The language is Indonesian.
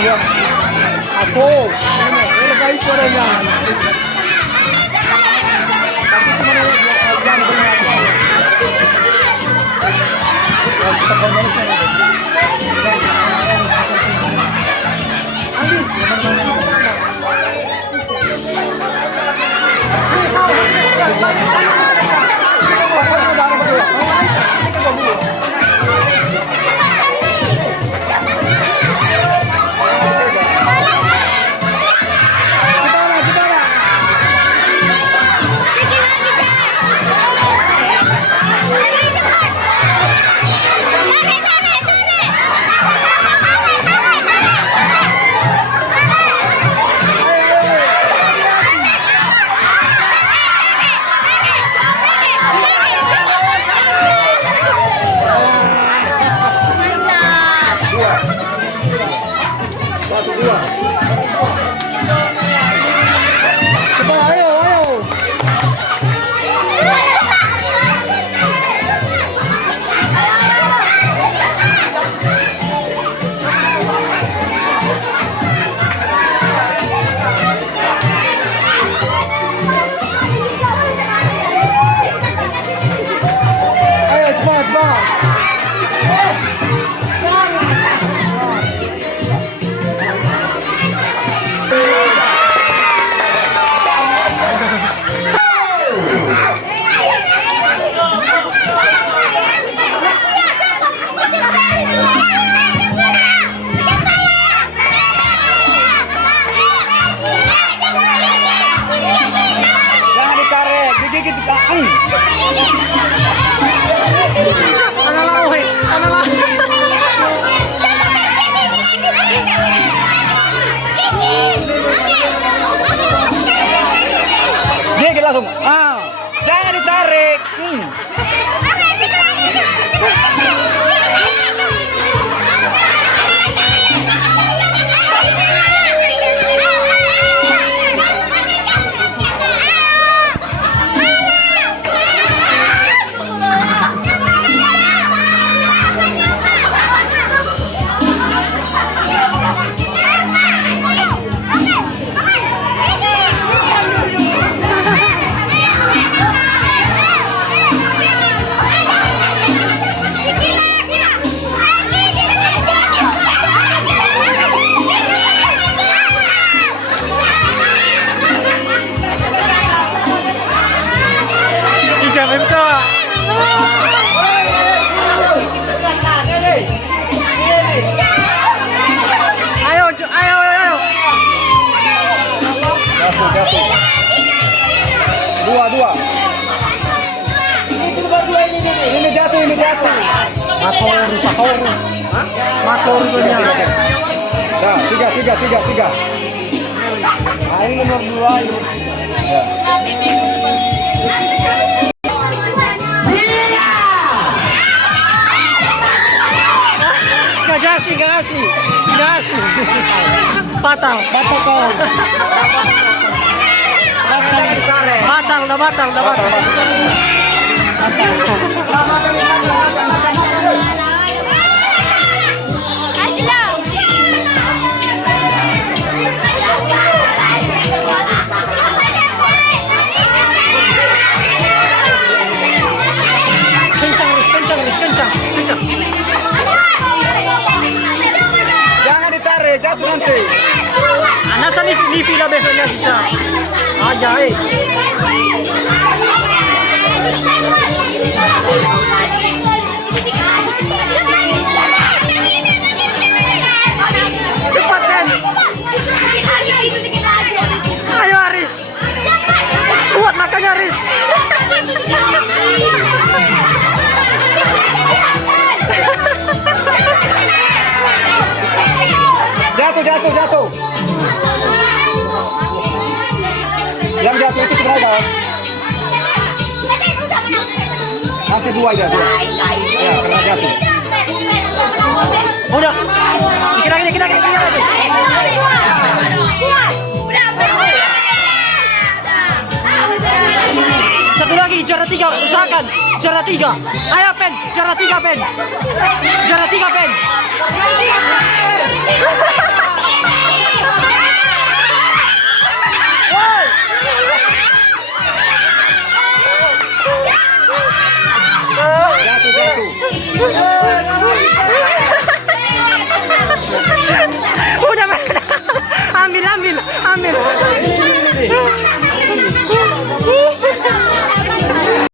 ya. Ako. Ano guys, wala niya. Tapi cuma yang benar. Dia langsung, jangan ditarik. Jatuh. Dua. Ini jatuh. Makor dunia. Ya, tiga. Ini nomor 2 ini. Gak ngasih. Batal kau. Batal. Kencang. Jangan ditarik, jatuh nanti. Nasa ni fila besoknya sisa. Aja Cepat kan. Ayo Aris. Kuat makanya Aris. Jatuh. Yang jatuh itu seberapa? Nanti 2 aja. Ya, karena jatuh. Udah. Dikit lagi. Satu lagi, juara 3, usahakan. Juara 3. Ayo Pen, juara 3 Pen.